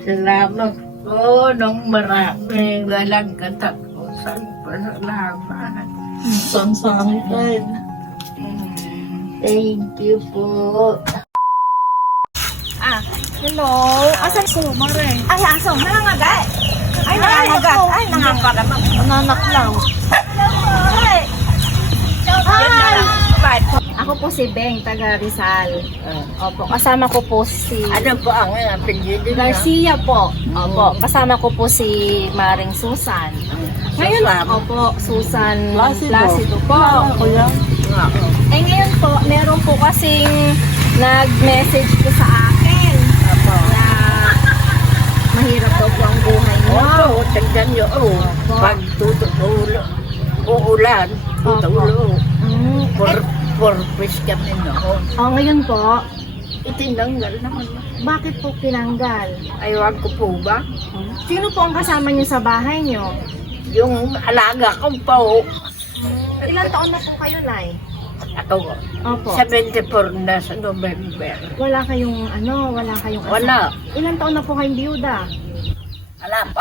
Salamat po ng maraming walang katapusan. Pasalamat. Sansangit tayo. Thank you po. Ah, hello. Asan ko, Mare? Ay, aso, nangangagat. Ay, nangangagat. Ay, nangangagat. Mananak lang. Hi! Hi! Ako po si Beng, taga Rizal. Opo, kasama ko po si Ano po ang apelyido niya? Garcia po. Opo, kasama ko po si Maring Susan. Ngayon, Susan. opo, Susan Placido. Placido po. Ako yan. Eh ngayon po, meron po kasing nag-message po sa akin Apo. na mahirap daw po ang buhay niyo. Wow, tignan niyo. Oh, Opo. pag tutulo, uulan, tutulo. Mm, eh, for fish kami noon. oh, ngayon po, Itinanggal naman. bakit po pinanggal? Ayaw ko po ba? Sino po ang kasama niyo sa bahay niyo? Yung alaga ko po, Ilan taon na po kayo, Nay? ako, Opo. 74 na sa November. Wala kayong ano, wala kayong asawa. Wala. Ilan taon na po kayong biyuda? Wala po.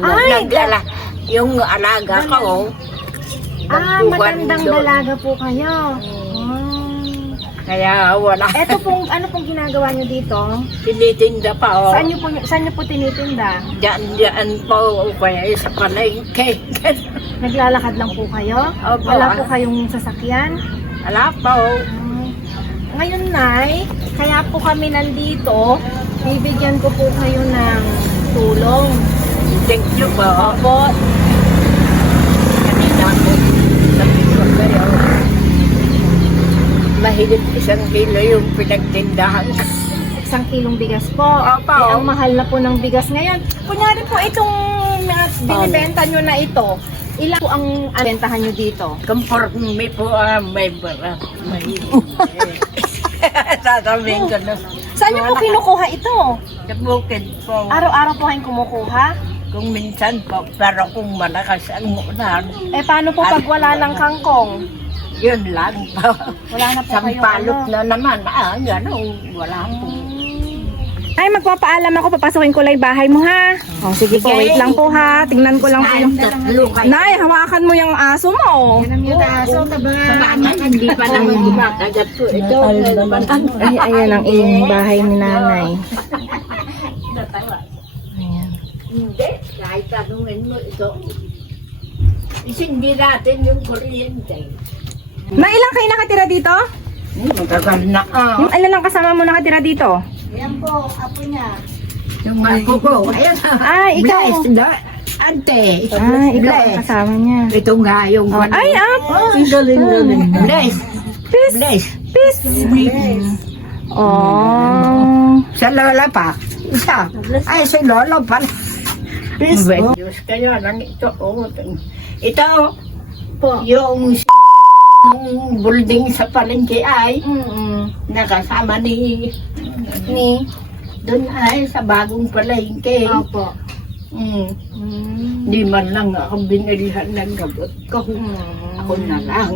Ay, Nagala. Yung alaga ko, Ah, matandang doon. dalaga po kayo. Kaya wala. Eto pong, ano pong ginagawa niyo dito? Tinitinda pa oh. Saan niyo po, saan niyo po tinitinda? Diyan, diyan po kaya sa palengke. Naglalakad lang po kayo? Opo. Wala po kayong sasakyan? Wala po. Ah. Ngayon, Nay, kaya po kami nandito, bibigyan ko po kayo ng tulong. Thank you po. Opo, Kanina po. Sabi ko kayo. Mahigit isang kilo yung pinagtindahan ko. isang kilong bigas po. Opo. Eh, ang mahal na po ng bigas ngayon. Kunyari po itong mga binibenta nyo na ito, ilan po ang bentahan nyo dito? Conforme po ah, may bara. May Sasabihin ko na. Saan nyo po kinukuha ito? Sa bukid po. Araw-araw po kayong kumukuha? Kung minsan po, pero kung malakas ang ulan, Eh, paano po pag wala ng kangkong? Yun lang po. Wala na po kayong Sampalok ano. na naman. Ah, gano'n. Wala po. Ay, magpapaalam ako. Papasukin ko lang yung bahay mo, ha? O, sige po. Wait lang po, ha? Tingnan ko lang po yung... tatlo kayo. Nay, hawakan mo yung aso mo. Yan ang yung aso, tabangan. Hindi pa naman kumakagat po. Ito, Ay, ayan ang iyong bahay ni nanay. Hindi, kahit tanungin mo ito. Isindi natin yung kuryente. Na ilang kayo nakatira dito? Hmm, Matagal na ah. Yung ilan lang kasama mo nakatira dito? Yan po, apo niya. Yung ako ko. Ayan. Ah, ikaw. Bless, da, ante. Ah, ikaw ang kasama niya. Ito nga yung Oh, ay, up! Ang galing, galing. Bless. Peace! Bless. Peace! Oh. Sa lola pa. Isa. Ay, si lola pa. Peace po. Diyos kaya lang ito. Oh, ito, Po. yung yung building sa palengke ay Mm-mm. nakasama ni Ni? doon ay sa bagong palengke. Opo. Mm. Mm. Di man lang ako binilihan ng gamot ko. Mm. Ako na lang.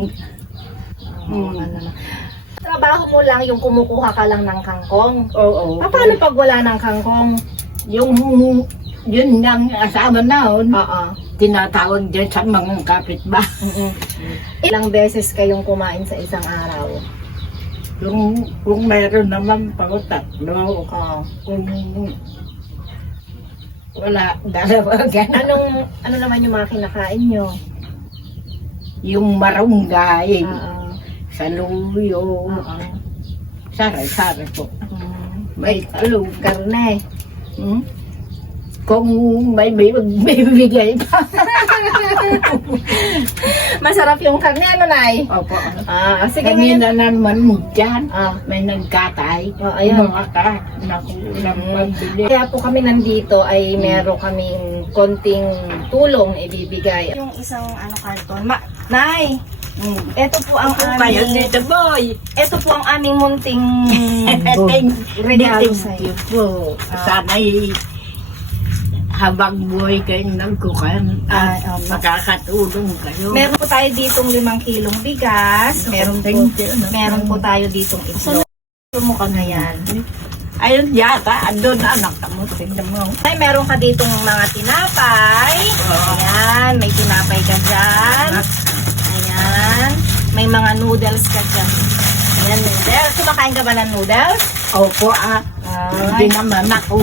Mm. Trabaho mo lang yung kumukuha ka lang ng kangkong. Oo. Ah, paano pag wala ng kangkong? Yung yun ng asawa na Oo. Tinatawag dyan sa mga kapitbahay. Mm-mm. Ilang beses kayong kumain sa isang araw? Kung, kung meron naman pa tatlo, Oo. kung wala, dalawa ganun. Anong, ano naman yung mga kinakain nyo? Yung marunggay, Oo. saluyo, Oo. sara-sara po. Mm. May talong. Karne. Hmm? Kung may may magbibigay pa. Masarap yung karne, ano, Nay? Opo. Ah, sige ngayon. Kanina naman dyan, Ah, may nagkatay. Oh, ayun. Mga ka, nakulang pambili. Kaya po kami nandito ay meron kaming konting tulong ibibigay. Yung isang ano karton. Ma Nay, Hmm. ito po ang Kayo aming, dito, boy. ito po ang aming munting Thank regalo thank sa'yo. you po. Sana'y habang buhay kayong nagkukan at opo. makakatulong kayo. Meron po tayo ditong limang kilong bigas. Meron po, Thank you. meron po tayo ditong itlog. Ano mo ka ngayon? Ayun, yata. Andun, anak mo. Tingnan mo. Ay, meron ka ditong mga tinapay. Ayan, may tinapay ka dyan. Ayan. May mga noodles ka dyan. Ayan, noodles. Kumakain ka ba ng noodles? Opo, ah. Hindi naman ako.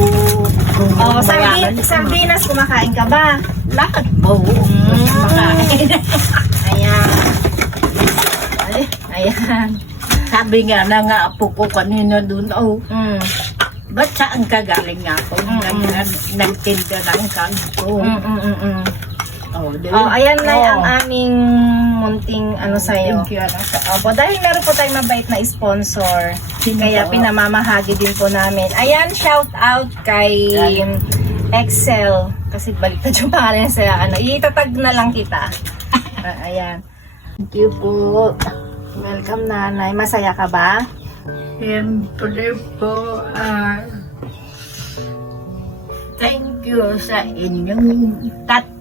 Oh, sardin, sardinas, kumakain ka ba? Lahat po. Mm. Makain. Ayan. Ay, ayan. Sabi nga na nga apo ko kanina doon, oh, Mm. ba't saan ka galing nga ako? Mm. Nag, nag, nagtinda ng kanto. Mm, mm, mm, mm. Oh, Oh, ayan na Oh. ang aming munting ano sa'yo. Thank you, anak. Opo, dahil meron po tayong mabait na sponsor. Sino Kaya po? pinamamahagi din po namin. Ayan, shout out kay Excel. Kasi baliktad yung pangalan sa ano. Itatag na lang kita. Ah, ayan. Thank you po. Welcome nanay. Masaya ka ba? Siyempre po, ah, thank you sa inyong tatlo.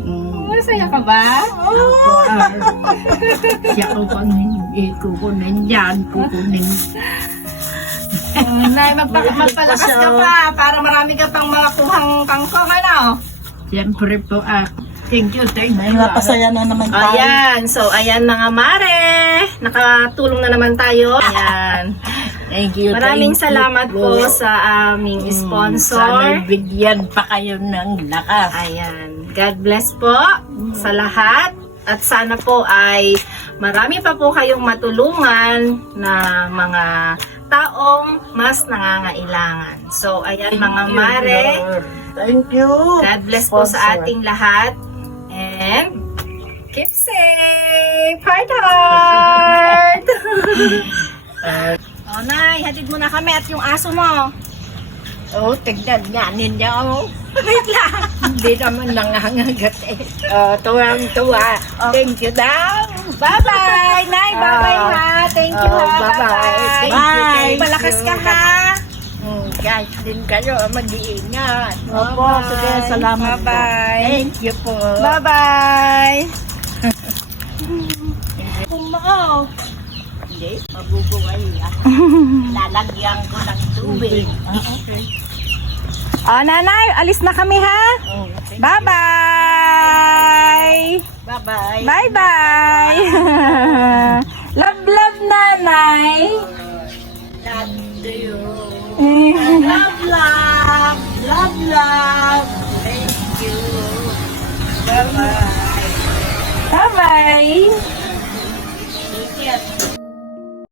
Mm, Masaya ka ba? Ako, ah, siya ko pang hindi kukunin dyan, kukunin. Oh, nay, magpa- magpalakas ka pa para marami ka pang mga kuhang kangkong, ano? Siyempre po, ah, thank you, thank May you. ah. mapasaya na naman tayo. Ayan, so ayan mga mare. Nakatulong na naman tayo. Ayan. Thank you, Maraming thank you salamat po sa aming Mm, Sana sponsor. bigyan pa kayo ng lakas. Ayan. God bless po sa lahat. At sana po ay marami pa po kayong matulungan na mga taong mas nangangailangan. So, ayan mga mare. Thank you. God bless po sa Sponsor. ating lahat. And keep safe. Heart, heart. oh, Nay, hatid mo na kami at yung aso mo. Oh, tignan nga ninyo. Wait lang. Hindi naman nangangagat eh. Oh, tuwang-tuwa. Thank you daw. Bye-bye. Nay, bye-bye Ah. ha. Thank you Oh, ha. bye-bye. Thank you, Bye. Malakas ka ha. Mm, guys, din kayo mag-iingat. Opo, sige, salamat po. Bye-bye. Thank you po. Bye-bye. Kumaw. Hindi, mabubuhay yan. Lalagyan ko ng tubig. Okay. Oh, nanay, alis na kami ha. Bye-bye. Bye-bye. Bye-bye. love, love, nanay. Love to you. Love, love. Love, love. Thank you. Bye-bye. Bye-bye.